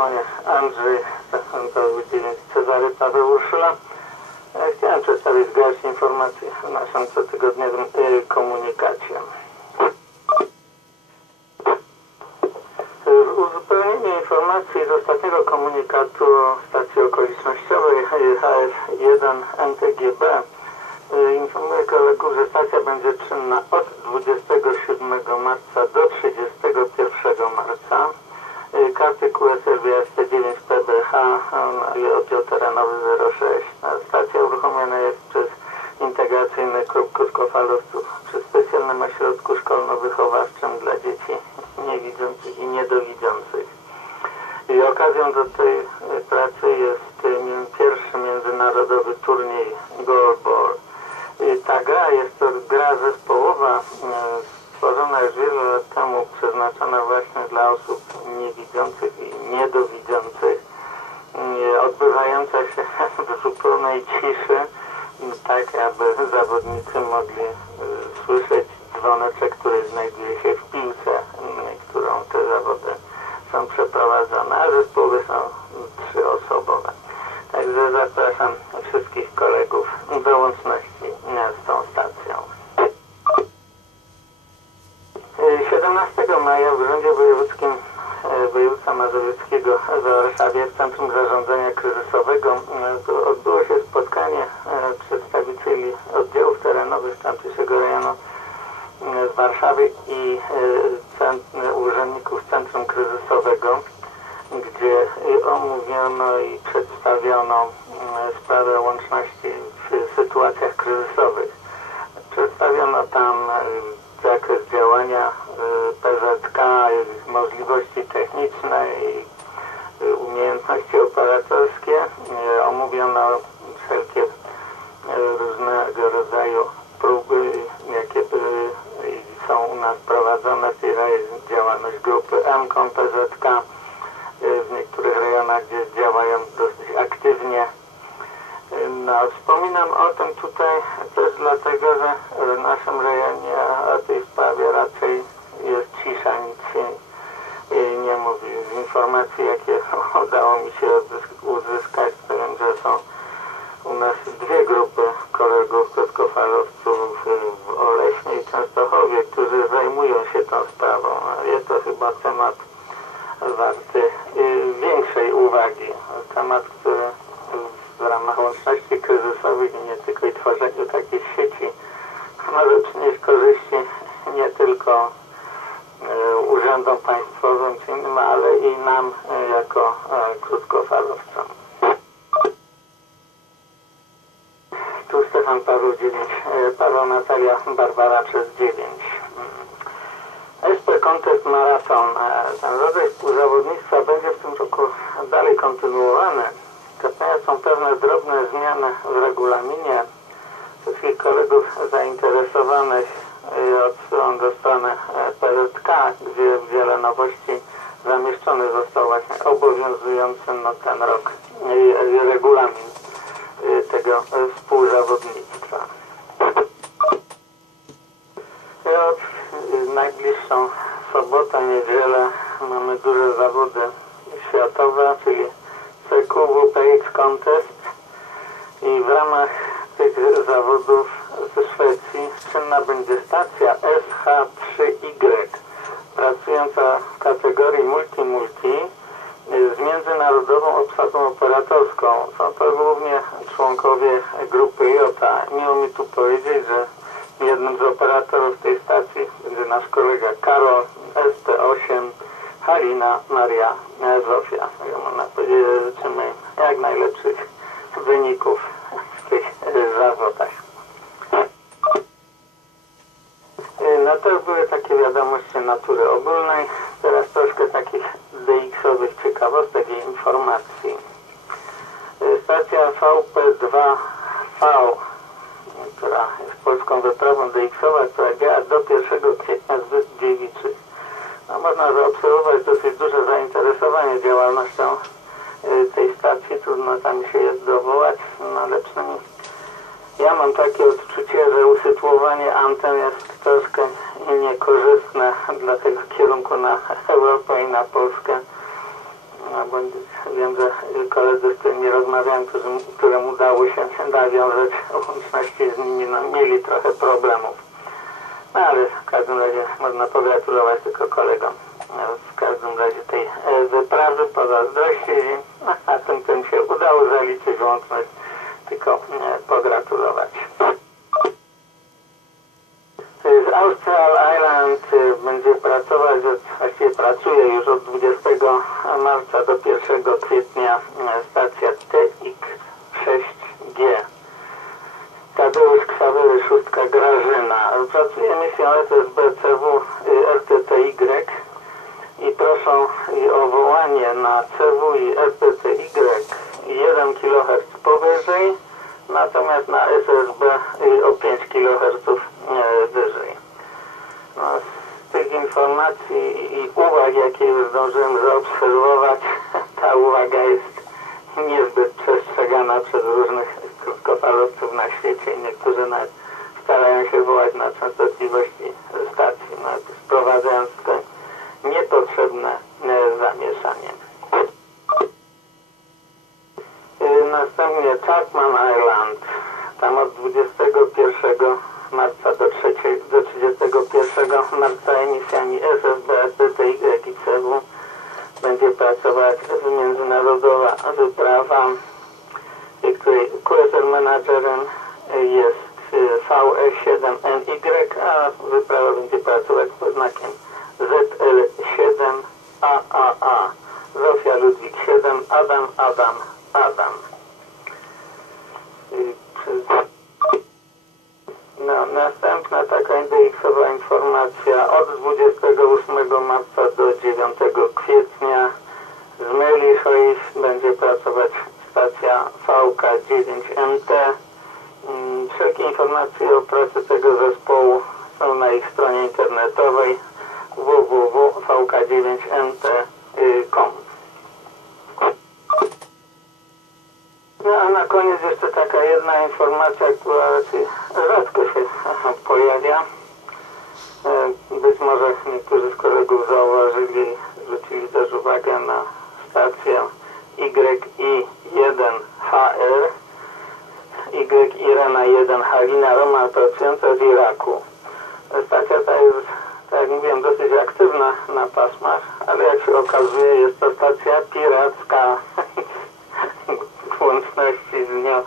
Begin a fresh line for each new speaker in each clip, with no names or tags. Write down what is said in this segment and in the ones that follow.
telefonie Andrzej, Paweł 9, Cezary Paweł Urszula. E, Chciałem przedstawić garść informacji w naszym cotygodniowym e, komunikacie. W uzupełnieniu informacji z ostatniego komunikatu stacji okolicznościowej HF1 MTGB y, informuję kolegów, że stacja będzie czynna od 27 marca do 31 marca. Y, Karty QSL WSP9 PBH y, oddział terenowy 06. Stacja uruchomiona jest przez integracyjny klub krótkofalowców przy specjalnym ośrodku szkolno-wychowawczym dla dzieci niewidzących i niedowidzących. I okazją do tej y, pracy jest y, pierwszy międzynarodowy turniej goalball. Ta gra jest to gra zespołowa, stworzona już wiele lat temu, przeznaczona właśnie dla osób niewidzących i niedowidzących, odbywająca się w zupełnej ciszy, tak aby zawodnicy mogli y, słyszeć dzwoneczek, który znajduje się w piłce, którą te zawody są przeprowadzone, a zespoły są trzyosobowe. Także zapraszam wszystkich kolegów do łączności z tą stacją. Y, 17 maja w Urzędzie Wojewódzkim e, Województwa Mazowieckiego w Warszawie w Centrum Zarządzania Kryzysowego Warszawy i e, urzędników Centrum Kryzysowego, gdzie e, omówiono i przedstawiono e, sprawę łączności w sytuacjach kryzysowych. Przedstawiono tam zakres działania PZK, możliwości techniczne i umiejętności operatorskie. Omówiono wszelkie różnego rodzaju próby, prowadzone. Tyle jest działalność grupy MKOM PZK e, w niektórych rejonach, gdzie działają dosyć aktywnie. No, wspominam o tym tutaj też dlatego, że w naszym rejonie o tej sprawie raczej jest cisza, nic się y, nie mówi. Z informacji, jakie udało mi się uzyskać, to że są u nas dwie grupy kolegów krótkofalowców y, w Oleśnie i Częstochowie, którzy zajmują się tą sprawą. Jest to chyba temat warty y, większej uwagi. Temat, który w ramach łączności kryzysowych i nie tylko i tworzeniu takich sieci może przynieść korzyści nie tylko e, urzędom państwowym czy innym, ale i nam e, jako krótkofalowcom. Tu Stefan Paweł 9, e, Paweł Natalia Barbara przez 9. Marathon. E, Ten rodzaj współzawodnictwa będzie w tym roku dalej kontynuowany. Zapewne są pewne drobne zmiany w regulaminie. Wszystkich kolegów zainteresowanych y, odsyłam do strony e, PZK, gdzie wiele nowości zamieszczony został właśnie obowiązujący no, ten rok regulamin y, tego y, współzawodnictwa. Y, najbliższą sobotę, niedzielę mamy duże zawody światowe, czyli CQWPX Contest i w ramach tych zawodów ze Szwecji czynna będzie stacja SH3Y pracująca w kategorii multi-multi y, z międzynarodową obsadą operatorską. Są to głównie członkowie grupy IOTA. Miło mi tu powiedzieć, że jednym z operatorów tej stacji będzie nasz kolega Karol SP8 Halina Maria Zofia. Mam nadzieję, że życzymy jak najlepszych wyników w tych e, zawodach. E, No to były takie wiadomości natury ogólnej. Teraz troszkę takich DX-owych ciekawostek i informacji. E, Stacja VP2V, która jest polską wyprawą DX-owa, która działa do 1 kwietnia z Wysp Dziewiczych. No, można zaobserwować dosyć duże zainteresowanie działalnością y, tej stacji. Trudno tam się jest dowołać, no ale przynajmniej ja mam takie odczucie, że usytuowanie anten jest troszkę niekorzystne dla tego kierunku na Europę i na Polskę. no, bo wiem, że koledzy, z którymi rozmawiałem, którym, którym udało się nawiązać łączności z nimi, no, mieli trochę problemów. No ale w każdym razie można pogratulować tylko kolegom. No, W każdym razie tej e, wyprawy pozazdrościli, a tym, którym się udało zaliczyć łączność, tylko e, pogratulować. Z Austral Island będzie pracować, właściwie pracuje już od 20 marca do 1 kwietnia stacja TX6G. Tadeusz Ksawery, szóstka Grażyna. Pracuje misją SSB-CW y, RTTY i proszą y, o wołanie na CW i RTTY 1 kHz powyżej, natomiast na SSB y, o 5 kHz y, wyżej. No, z tych informacji i uwag, jakie już zdążyłem zaobserwować, ta uwaga jest niezbyt przestrzegana przez różnych krótkofalowców na świecie i niektórzy nawet starają się wołać na częstotliwości stacji, no, sprowadzając to niepotrzebne e, zamieszanie. Y, Następnie Chapman Island. Tam od 21 marca do, 3, do 31 marca emisjami SSB, SBTY i CW będzie pracować międzynarodowa wyprawa, y, której QSL menadżerem jest y, VE7NY, a wyprawa będzie pracować pod znakiem ZL7AAA. Zofia Ludwik 7, Adam, Adam, Adam. Y, No, następna taka indeksowa informacja od 28 marca do 9 kwietnia z Meliszoisz będzie pracować stacja VK9MT. Mm, Wszelkie informacje o pracy tego zespołu są na ich stronie internetowej www.vk9mt.com No a na koniec jeszcze taka jedna informacja, która rzadko się pojawia. E, Być może niektórzy z kolegów zauważyli, zwrócili też uwagę na stację YI1HR Y Irana 1 Halina Roman pracująca z Iraku. Stacja ta jest, tak jak mówiłem, dosyć aktywna na pasmach, ale jak się okazuje jest to stacja piracka. Łączności z nią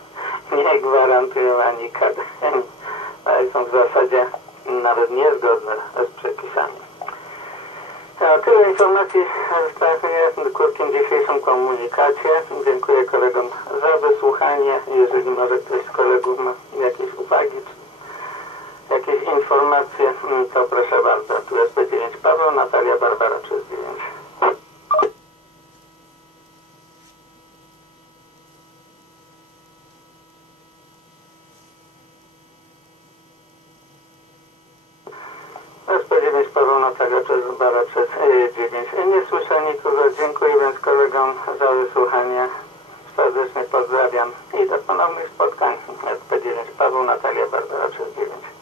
nie gwarantują ani kademi, ale są w zasadzie nawet niezgodne z tyle informacji zostawię w krótkim dzisiejszym komunikacie. Dziękuję kolegom za wysłuchanie. Jeżeli może ktoś z kolegów ma jakieś uwagi jakieś informacje, to proszę bardzo. Tu jest P9 Paweł, Natalia Barbara 4 przez przez 9. Nie słyszę nikogo. Dziękuję więc kolegom za wysłuchanie. Serdecznie pozdrawiam i do ponownych spotkań. SP9 Paweł, Natalia, Barbara przez 9.